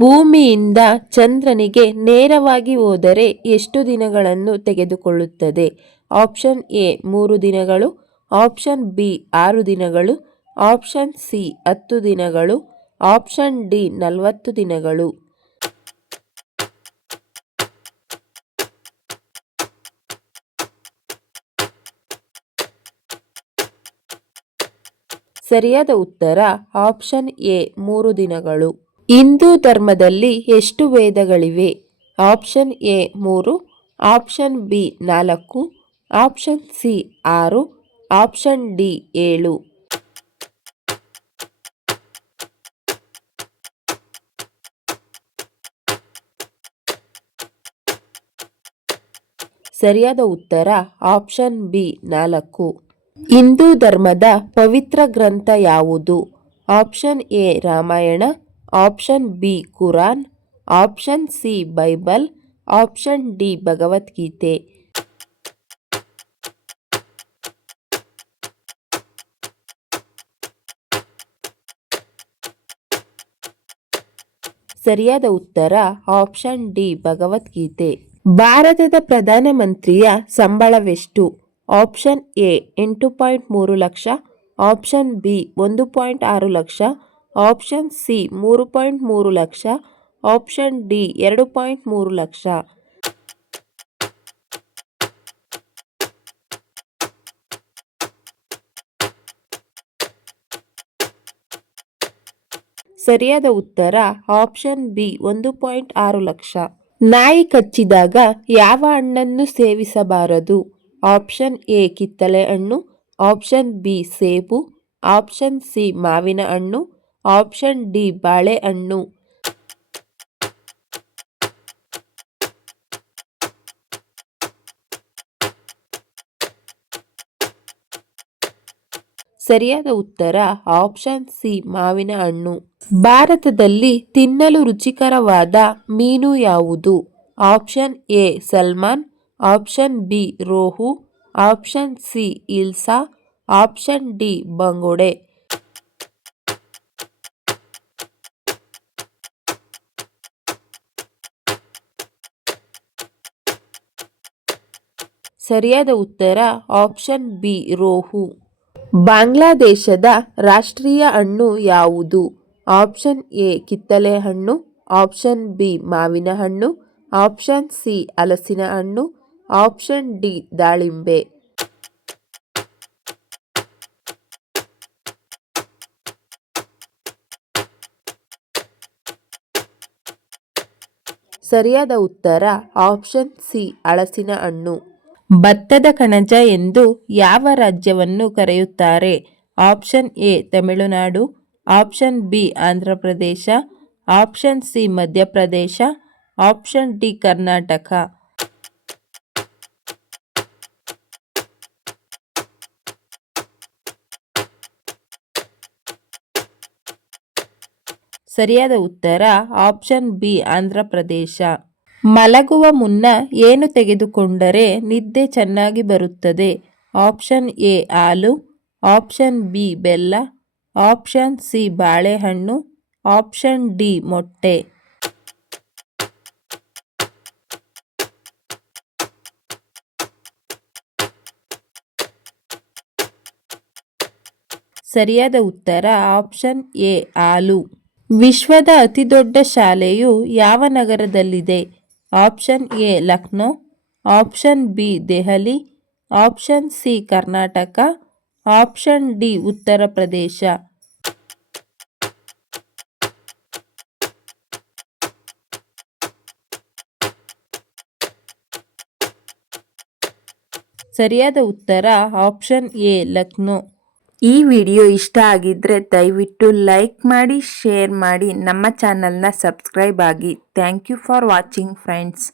ಭೂಮಿಯಿಂದ ಚಂದ್ರನಿಗೆ ನೇರವಾಗಿ ಹೋದರೆ ಎಷ್ಟು ದಿನಗಳನ್ನು ತೆಗೆದುಕೊಳ್ಳುತ್ತದೆ? ಆಪ್ಷನ್ ಎ 3 ದಿನಗಳು, ಆಪ್ಷನ್ ಬಿ 6 ದಿನಗಳು, ಆಪ್ಷನ್ ಸಿ 10 ದಿನಗಳು, ಆಪ್ಷನ್ ಡಿ 40 ದಿನಗಳು. ಸರಿಯಾದ ಉತ್ತರ ಆಪ್ಷನ್ ಎ 3 ದಿನಗಳು. ಹಿಂದೂ ಧರ್ಮದಲ್ಲಿ ಎಷ್ಟು ವೇದಗಳಿವೆ? Option A 3, option B 4, option C 6, option D 7. ಸರಿಯಾದ ಉತ್ತರ ಆಪ್ಷನ್ ಬಿ 4. ಹಿಂದೂ ಧರ್ಮದ ಪವಿತ್ರ ಗ್ರಂಥ ಯಾವುದು? Option A Ramayana, option B Quran, option C Bible, option D Bhagavad Gita. ಸರಿಯಾದ ಉತ್ತರ ಆಪ್ಷನ್ ಡಿ ಭಗವದ್ಗೀತೆ. ಭಾರತದ ಪ್ರಧಾನಮಂತ್ರಿಯ ಸಂಬಳವೆಷ್ಟು? Option A 8.3 lakh, option B 1.6 lakh, option C 3.3 lakh, option D 2.3 lakh. ಸರಿಯಾದ ಉತ್ತರ ಆಪ್ಷನ್ ಬಿ 1.6 ಲಕ್ಷ. ನಾಯಿ ಕಚ್ಚಿದಾಗ ಯಾವ ಹಣ್ಣನ್ನು ಸೇವಿಸಬಾರದು? ಆಪ್ಷನ್ ಎ ಕಿತ್ತಳೆ ಹಣ್ಣು, ಆಪ್ಷನ್ ಬಿ ಸೇಬು, ಆಪ್ಷನ್ ಸಿ ಮಾವಿನ ಹಣ್ಣು, ಆಪ್ಷನ್ ಡಿ ಬಾಳೆಹಣ್ಣು. ಸರಿಯಾದ ಉತ್ತರ ಆಪ್ಷನ್ ಸಿ ಮಾವಿನ ಹಣ್ಣು. ಭಾರತದಲ್ಲಿ ತಿನ್ನಲು ರುಚಿಕರವಾದ ಮೀನು ಯಾವುದು? Option A salmon, option B rohu, option C hilsa, option D ಬಂಗುಡೆ. ಸರಿಯಾದ ಉತ್ತರ ಆಪ್ಷನ್ ಬಿ ರೋಹು. ಬಾಂಗ್ಲಾದೇಶದ ರಾಷ್ಟ್ರೀಯ ಹಣ್ಣು ಯಾವುದು? ಆಪ್ಷನ್ ಎ ಕಿತ್ತಳೆ ಹಣ್ಣು, ಆಪ್ಷನ್ ಬಿ ಮಾವಿನ ಹಣ್ಣು, ಆಪ್ಷನ್ ಸಿ ಹಲಸಿನ ಹಣ್ಣು, ಆಪ್ಷನ್ ಡಿ ದಾಳಿಂಬೆ. ಸರಿಯಾದ ಉತ್ತರ ಆಪ್ಷನ್ ಸಿ ಹಲಸಿನ ಹಣ್ಣು. ಭತ್ತದ ಕಣಜ ಎಂದು ಯಾವ ರಾಜ್ಯವನ್ನು ಕರೆಯುತ್ತಾರೆ? Option A Tamil Nadu, option B Andhra Pradesh, option C Madhya Pradesh, option D Karnataka. ಸರಿಯಾದ ಉತ್ತರ ಆಪ್ಷನ್ ಬಿ ಆಂಧ್ರಪ್ರದೇಶ. ಮಲಗುವ ಮುನ್ನ ಏನು ತೆಗೆದುಕೊಂಡರೆ ನಿದ್ದೆ ಚೆನ್ನಾಗಿ ಬರುತ್ತದೆ? ಆಪ್ಷನ್ ಎ ಹಾಲು, ಆಪ್ಷನ್ ಬಿ ಬೆಲ್ಲ, ಆಪ್ಷನ್ ಸಿ ಬಾಳೆಹಣ್ಣು, ಆಪ್ಷನ್ ಡಿ ಮೊಟ್ಟೆ. ಸರಿಯಾದ ಉತ್ತರ ಆಪ್ಷನ್ ಎ ಹಾಲು. ವಿಶ್ವದ ಅತಿದೊಡ್ಡ ಶಾಲೆಯು ಯಾವ ನಗರದಲ್ಲಿದೆ? Option A Lucknow, option B Delhi, option C Karnataka, option D Uttar Pradesh. ಸರಿಯಾದ ಉತ್ತರ ಆಪ್ಷನ್ ಎ ಲಕ್ನೋ. ಈ ವಿಡಿಯೋ ಇಷ್ಟ ಆಗಿದ್ರೆ ದಯವಿಟ್ಟು ಲೈಕ್ ಮಾಡಿ, ಶೇರ್ ಮಾಡಿ, ನಮ್ಮ ಚಾನಲ್ನ ಸಬ್ಸ್ಕ್ರೈಬ್ ಆಗಿ. Thank you for watching friends.